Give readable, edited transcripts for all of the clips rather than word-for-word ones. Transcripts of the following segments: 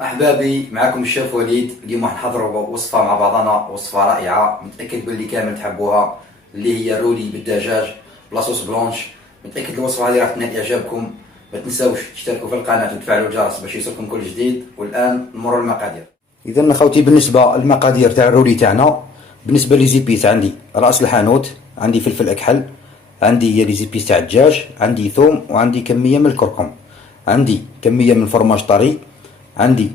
احبابي، معكم الشيف وليد. اليوم راح نحضروا وصفه مع بعضنا، وصفه رائعه متاكد باللي كامل تحبوها، اللي هي رولي بالدجاج بلا صوص بلونش. متاكد الوصفه هذه راح تنال اعجابكم. ما تنساوش تشتركوا في القناه وتفعلوا الجرس باش يوصلكم كل جديد. والان نمر المقادير. اذا اخوتي، بالنسبه للمقادير تاع الرولي تاعنا، بالنسبه لي زيبيس عندي راس الحانوت، عندي فلفل اكحل، عندي لي زيبيس تاع الدجاج، عندي ثوم، وعندي كميه من الكركم، عندي كميه من الفرماج طري، عندي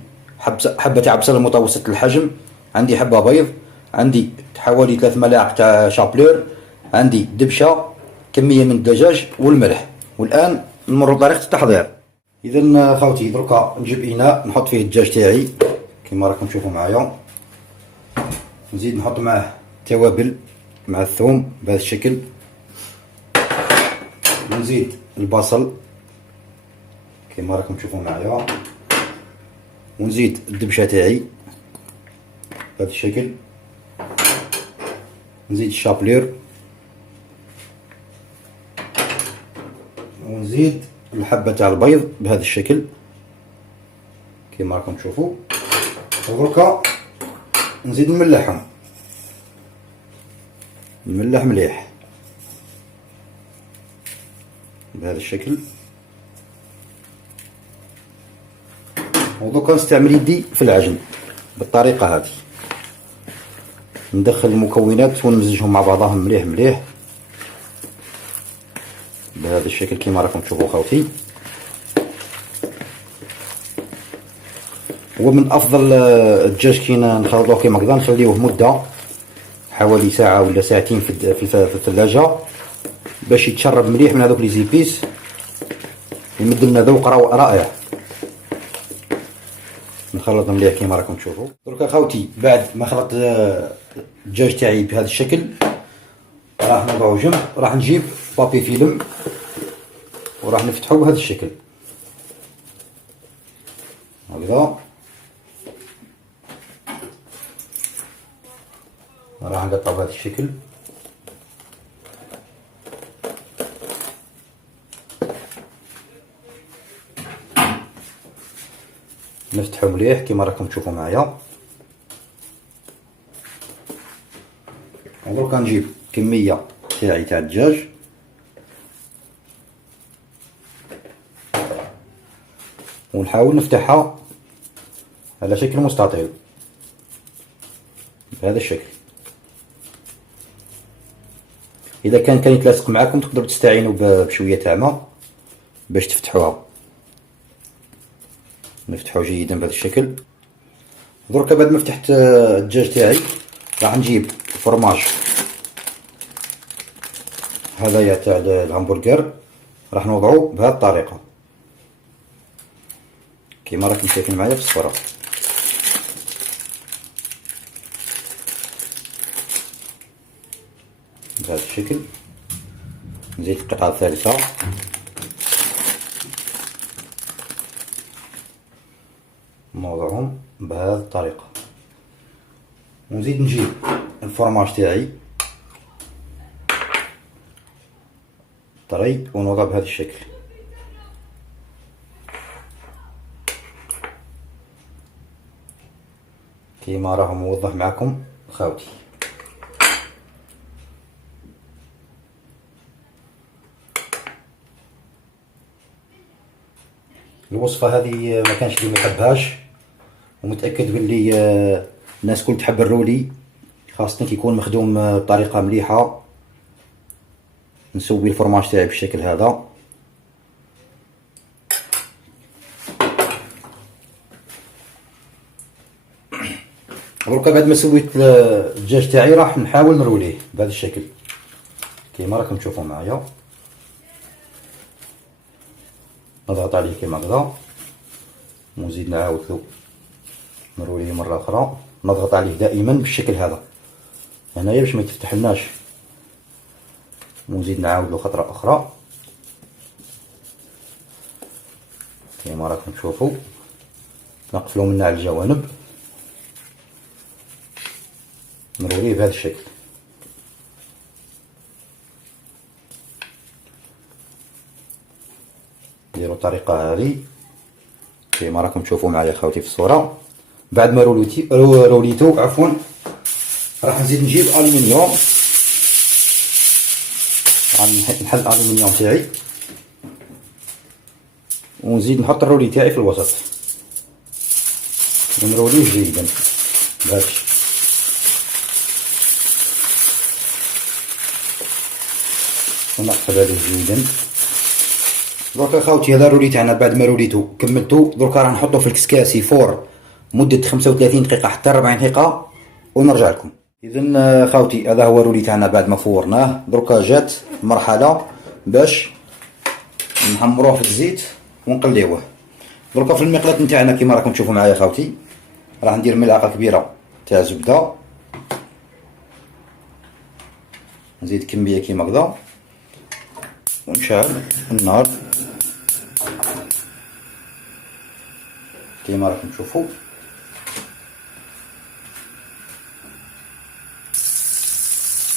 حبة تاع بصل متوسط الحجم، عندي حبة بيض، عندي حوالي 3 ملاعق تاع شابلور، عندي دبشة، كمية من الدجاج والملح. والآن نمر طريقة التحضير. إذا خوتي، دركا نجيب إناء نحط فيه الدجاج تاعي كيما راكم تشوفوا معايا، نزيد نحط معاه التوابل مع الثوم بهذا الشكل، ونزيد البصل كيما راكم تشوفوا معايا، ونزيد الدبشة تاعي بهذا الشكل، نزيد الشابلير، ونزيد الحبة تاع البيض بهذا الشكل كيما راكم تشوفوا. ودركا نزيد نملحهم، نملح مليح بهذا الشكل. ودركا نستعمل يدي في العجن بالطريقة هذه، ندخل المكونات ونمزجهم مع بعضهم مليح مليح بهذا الشكل كيما راكم تشوفوا خوتي. ومن افضل الدجاج كي نخلطوه كيما هكذا نخليوه مده حوالي ساعه ولا ساعتين في الثلاجه باش يتشرب مليح من هذوك لي زيبيس، يمد لنا ذوق رائع. نخلط مليح كيما راكم تشوفوا. درك خوتي، بعد ما خلطت الدجاج تاعي بهذا الشكل، راح نوضعو جنب، راح نجيب بابي فيلم وراح نفتحو بهذا الشكل هكذا. راح نقطعو بهذا الشكل، نفتحو مليح كيما راكم تشوفوا معايا. ودركا نجيب كميه تاعي تاع الدجاج ونحاول نفتحها على شكل مستطيل بهذا الشكل. اذا كان يتلاصق معكم تقدروا تستعينوا بشويه تاع ماء باش تفتحوها. نفتحو جيدا بهذا الشكل. دركا بعد ما فتحت الدجاج تاعي، راح نجيب الفرماج هذايا تاع الهمبرغر، راح نوضعو بهذه الطريقه كيما راكم شايفين معايا في الصوره. بهذا الشكل. نزيد القطعه الثالثه، نوضعهم بهذه الطريقه، ونزيد نجيب الفرماج تاعي طري ونوضع بهذا الشكل كيما راه موضح معكم خاوتي. الوصفه هذه ما كانش اللي ما يحبهاش، ومتاكد باللي الناس كل تحب الرولي، خاصه كي يكون مخدوم بطريقه مليحه. نسوي الفرماج تاعي بالشكل هذا. دركا بعد ما سويت الدجاج تاعي راح نحاول نروليه بهذا الشكل كيما راكم تشوفوا معايا. نضغط عليه كيما هكذا ونزيد نعاود نروليه مره اخرى. نضغط عليه دائما بالشكل هذا هنايا باش ما يتفتحلناش، ونزيد نعاود له خطره اخرى كيما راكم تشوفوا. نقفلو من على الجوانب، نروليه بهذا الشكل نديرو الطريقه هذه كيما راكم تشوفوا معايا خوتي في الصوره. بعد ما روليتو عفوا، راح نزيد نجيب الومنيوم، نحل الالومنيوم تاعي ونزيد نحط الرولي تاعي في الوسط ونروليه جيدا بهذا الشكل. ونقفل هذه جيدا. درك اخوتي هذا الرولي تاعنا بعد ما روليتو كملتو، درك راح نحطو في الكسكاسي فور مدة 35 دقيقة حتى 40 دقيقة ونرجع لكم. اذا خوتي هذا هو الرولي تاعنا بعد ما فورناه. دركا جات مرحلة باش نحمروه في الزيت ونقليوه. دركا في المقلاة نتاعنا كيما راكم تشوفوا معايا خوتي راح ندير ملعقة كبيرة تاع زبدة، نزيد كمية كيما هكذا ونشعل النار كيما راكم تشوفوا.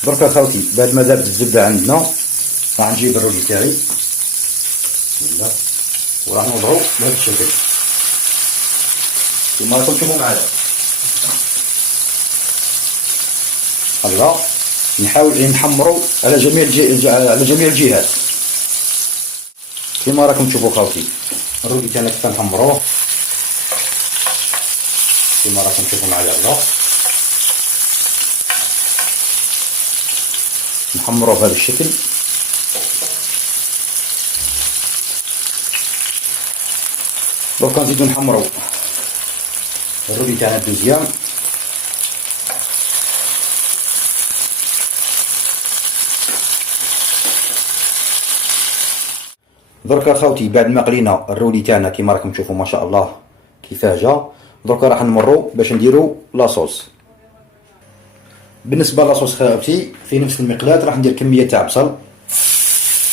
دركا خوتي بعد ما ذابت الزبدة عندنا راح نجيب الرولي تاعي وراح نوضعو بهذا الشكل كيما راكم تشوفوا معايا. هلا نحاول نحمرو على جميع الجهات كيما راكم تشوفوا خوتي. الرولي تاعنا كيف نحمروه كيما راكم تشوفوا معايا. هلا نحمروه بهذا الشكل. دوكا نزيدو نحمرو الرولي تاعنا الدوزيام. دركا خوتي بعد ما قلينا الرولي تاعنا كيما راكم تشوفوا ما شاء الله كيفاه جا، دركا راح نمرو باش نديرو لاصوص. بالنسبه لاصوص خوتي في نفس المقلاة راح ندير كميه تاع بصل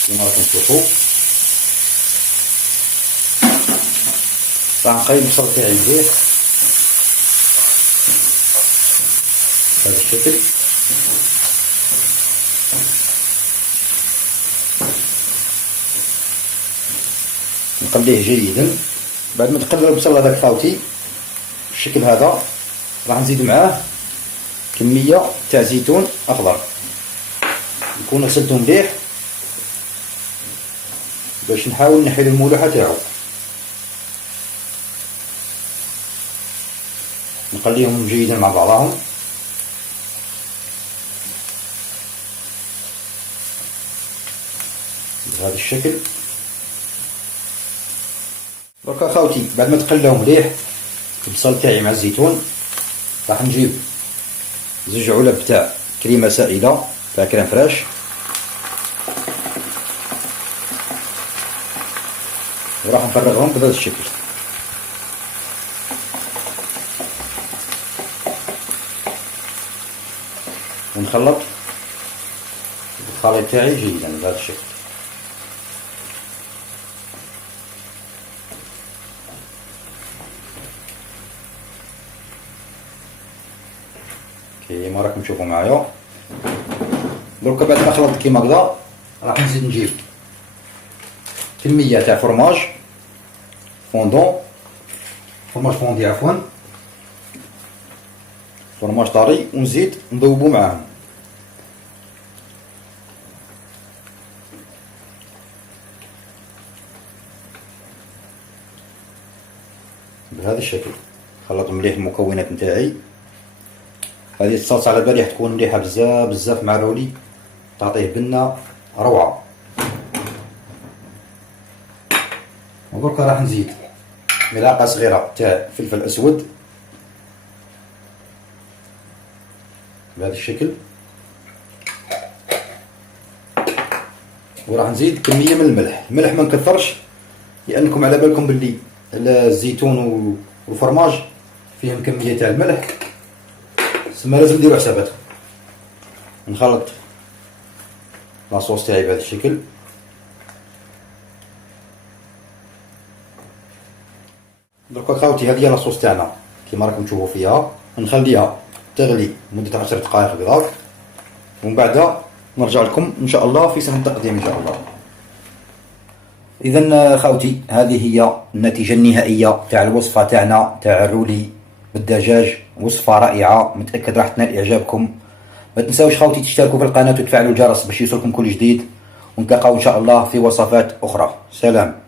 كيما راكم تشوفوا. راح نقلي البصل تاعي مليح بهذا الشكل. نقليه جيدا. بعد ما تقلى البصل هذاك خاوتي بالشكل هذا راح نزيد معاه كميه تاع زيتون اخضر نكون غسلته مليح باش نحاول نحيد الملوحه تاعو. نقليهم جيدا مع بعضهم. بهذا الشكل. دركا خاوتي بعد ما تقلاو مليح البصل تاعي مع الزيتون راح نجيب زوج علب تاع كريمه سائله تاع كريم فريش وراح نفرغهم بهذا الشكل. ونخلط الخليط تاعي جيدا بهذا الشكل. كيما راكم تشوفوا معايا. دركا بعد ما خلطت كيما هكذا راح نزيد نجيب كميه تاع فرماج فوندي عفوا فرماج طري ونزيد نذوبو معاهم بهذا الشكل. خلط مليح المكونات نتاعي. هذه الصلصه على بالي تكون مليحه بزاف مع الرولي تعطيه بنه روعه. ودركا راح نزيد ملعقه صغيره تاع فلفل اسود بهذا الشكل. وراح نزيد كميه من الملح ما نكثرش لانكم على بالكم باللي الزيتون والفرماج فيهم كميه تاع الملح سما لازم نديرو حساباتكم. نخلط لاصوص تاعي بهذا الشكل. دركا خاوتي هذه هي لاصوص تاعنا كيما راكم تشوفوا فيها. نخليها تغلي مده 10 دقائق بضاك ومن بعد نرجع لكم ان شاء الله في ساعه التقديم ان شاء الله. اذا خاوتي هذه هي النتيجه النهائيه تاع الوصفه تاعنا تاع الرولي بالدجاج. وصفه رائعه، متاكد راح تنال اعجابكم. ما تنساوش خاوتي تشتركوا في القناه وتفعلوا الجرس باش يوصلكم كل جديد، ونتلاقاو ان شاء الله في وصفات اخرى. سلام.